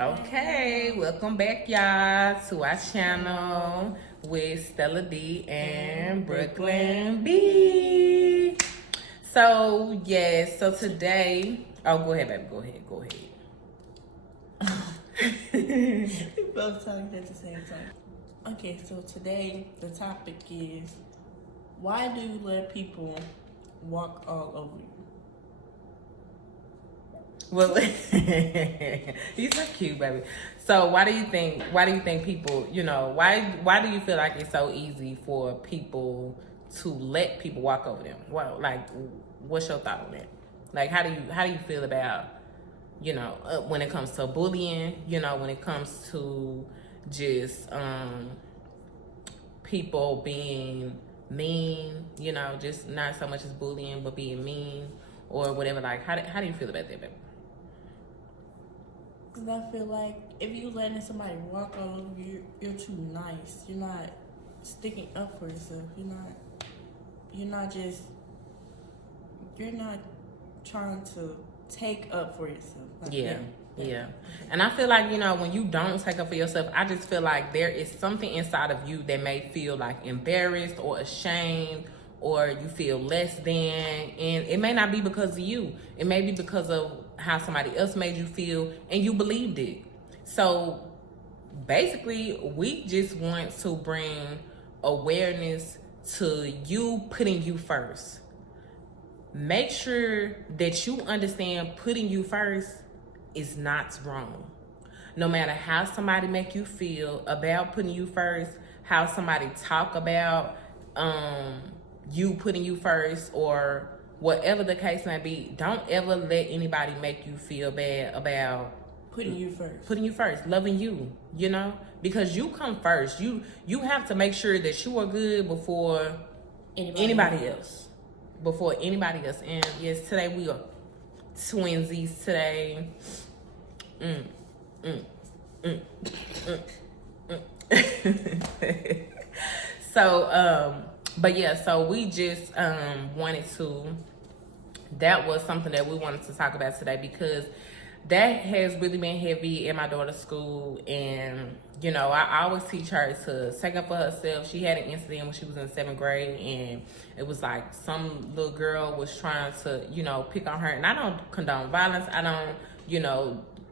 Okay, welcome back, y'all, to our channel with Stella D and Brooklyn B. So, yes, so today, go ahead, baby, go ahead. We both talking at the same time. Okay, so today the topic is, why do you let people walk all over you? Well, he's so cute, baby. So why do you think people, why do you feel like it's so easy for people to let people walk over them? Well, like, what's your thought on that? Like, how do you feel about, when it comes to bullying, when it comes to just people being mean, just not so much as bullying, but being mean or whatever. Like, how do you feel about that, baby? Because I feel like if you letting somebody walk all over you, you're too nice. You're not sticking up for yourself. You're not trying to take up for yourself. Like, Yeah. And I feel like, when you don't take up for yourself, I just feel like there is something inside of you that may feel like embarrassed or ashamed, or you feel less than, and it may not be because of you. It may be because of how somebody else made you feel and you believed it. So basically, we just want to bring awareness to you putting you first. Make sure that you understand putting you first is not wrong. No matter how somebody make you feel about putting you first, how somebody talk about you putting you first, or whatever the case may be, don't ever let anybody make you feel bad about putting you first, loving you, because you come first. You have to make sure that you are good before anybody else. And yes, today we are twinsies today. So but yeah, so we just that was something that we wanted to talk about today, because that has really been heavy in my daughter's school. And I always teach her to take up for herself. She had an incident when she was in 7th grade, and it was like some little girl was trying to pick on her. And I don't condone violence. I don't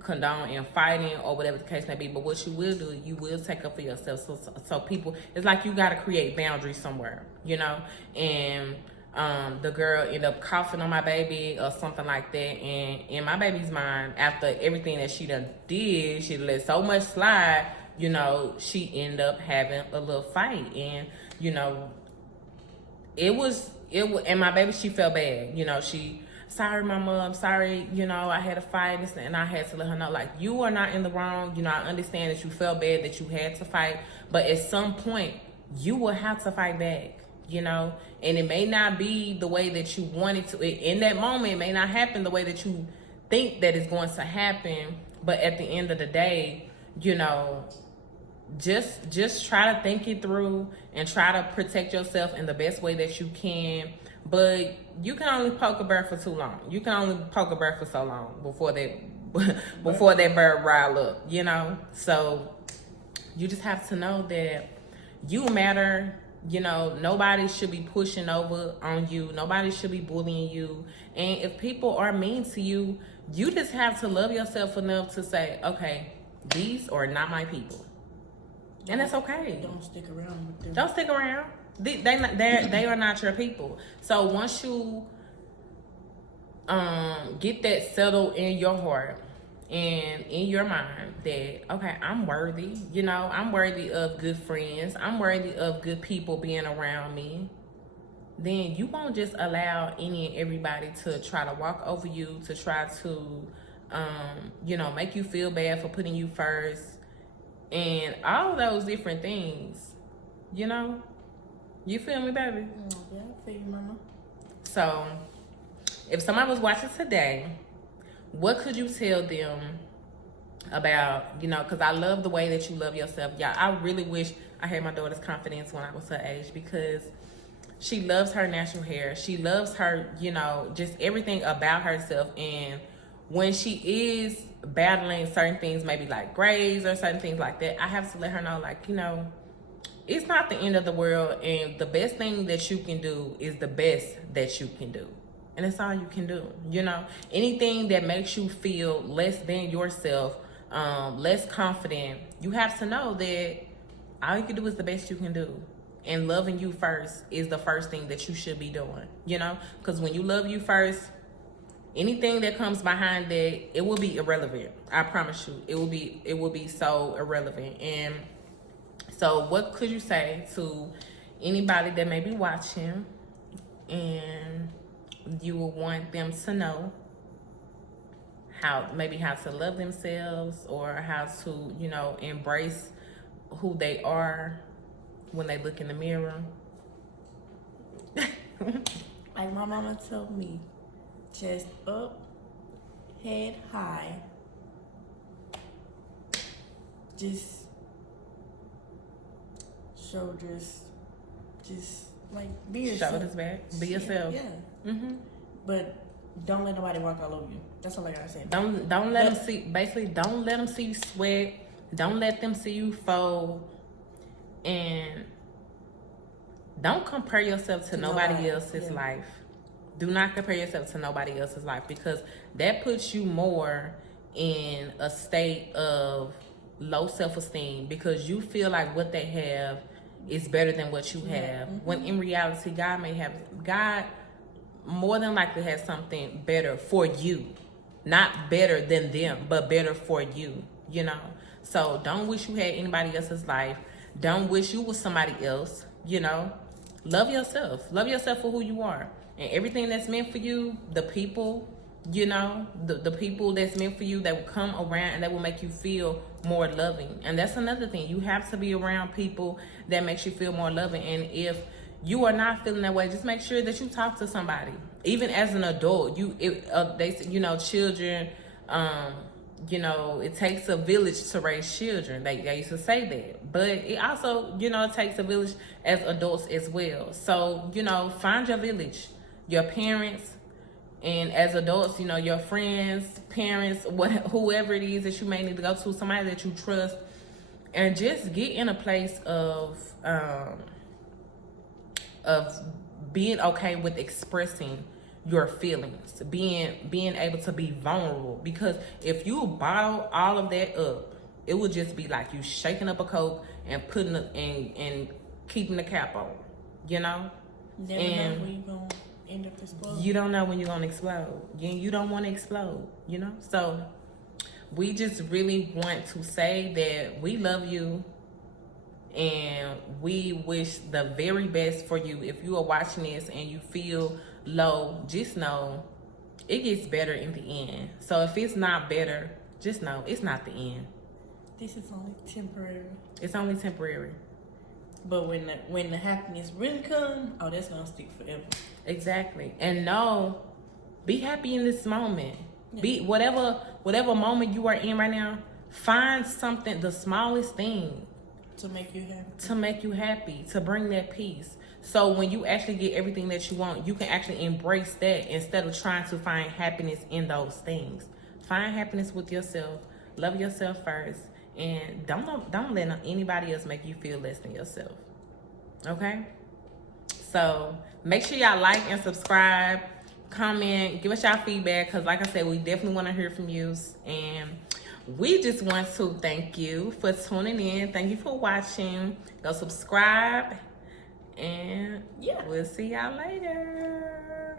condone in fighting or whatever the case may be, but what you will do, you will take up for yourself. So people, it's like you got to create boundaries somewhere, and the girl ended up coughing on my baby or something like that, and in my baby's mind, after everything that she done did, she let so much slide, she ended up having a little fight. And it was and my baby, she felt bad. She, sorry, my mom, sorry, I had a fight, and I had to let her know, like, you are not in the wrong. I understand that you felt bad, that you had to fight, but at some point, you will have to fight back, and it may not be the way that you want it to. In that moment, it may not happen the way that you think that it's going to happen, but at the end of the day, just try to think it through and try to protect yourself in the best way that you can. But you can only poke a bird for too long. You can only poke a bird for so long before that bird rile up, So you just have to know that you matter. Nobody should be pushing over on you. Nobody should be bullying you. And if people are mean to you, you just have to love yourself enough to say, okay, these are not my people. And that's okay. Don't stick around with them. Don't stick around. They are not your people. So once you get that settled in your heart and in your mind that, okay, I'm worthy, I'm worthy of good friends, I'm worthy of good people being around me, then you won't just allow any and everybody to try to walk over you, to try to make you feel bad for putting you first, and all those different things. You feel me, baby? Yeah, I feel you, mama. So, if somebody was watching today, what could you tell them about, because I love the way that you love yourself. Yeah, I really wish I had my daughter's confidence when I was her age, because she loves her natural hair. She loves her, just everything about herself. And when she is battling certain things, maybe like grades or certain things like that, I have to let her know, like, you know, it's not the end of the world, and the best thing that you can do is the best that you can do. And that's all you can do, you know? Anything that makes you feel less than yourself, less confident, you have to know that all you can do is the best you can do. And loving you first is the first thing that you should be doing, you know? Because when you love you first, anything that comes behind that, it will be irrelevant. I promise you, it will be so irrelevant. And so what could you say to anybody that may be watching and you will want them to know how to love themselves, or how to, you know, embrace who they are when they look in the mirror? Like my mama told me, chest up, head high. Just shoulders, just like be yourself. Shoulders back, be yourself. Yeah. But don't let nobody walk all over you. That's all I gotta say. Don't let them see. Basically, don't let them see you sweat. Don't let them see you fold. And don't compare yourself to nobody else's life. Do not compare yourself to nobody else's life, because that puts you more in a state of low self-esteem, because you feel like what they have is better than what you have. When in reality, God more than likely has something better for you. Not better than them, but better for you, you know? So don't wish you had anybody else's life. Don't wish you was somebody else, you know? Love yourself. Love yourself for who you are. And everything that's meant for you, the people, you know, the people that's meant for you, that will come around and that will make you feel more loving. And that's another thing. You have to be around people that makes you feel more loving. And if you are not feeling that way, just make sure that you talk to somebody. Even as an adult, children, you know, it takes a village to raise children. They used to say that. But it also, you know, it takes a village as adults as well. So, you know, find your village, your parents, and as adults, you know, your friends, parents, whoever it is that you may need to go to, somebody that you trust, and just get in a place of being okay with expressing your feelings, being able to be vulnerable. Because if you bottle all of that up, it will just be like you shaking up a Coke and putting it and keeping the cap on, you know? Never know when you're gonna end up exploding. You don't know when you're gonna explode. You don't want to explode, you know? So we just really want to say that we love you, and we wish the very best for you. If you are watching this and you feel low, just know it gets better in the end. So if it's not better, just know it's not the end. This is only temporary. It's only temporary. But when the happiness really comes, oh, that's gonna stick forever. Exactly. And no, be happy in this moment. Yeah. Be whatever moment you are in right now, find something, the smallest thing, to make you happy. To make you happy, to bring that peace. So when you actually get everything that you want, you can actually embrace that instead of trying to find happiness in those things. Find happiness with yourself. Love yourself first. And don't let anybody else make you feel less than yourself. Okay? So make sure y'all like and subscribe, comment, give us y'all feedback, because like I said, we definitely want to hear from you. And we just want to thank you for tuning in. Thank you for watching. Go subscribe. And yeah, we'll see y'all later.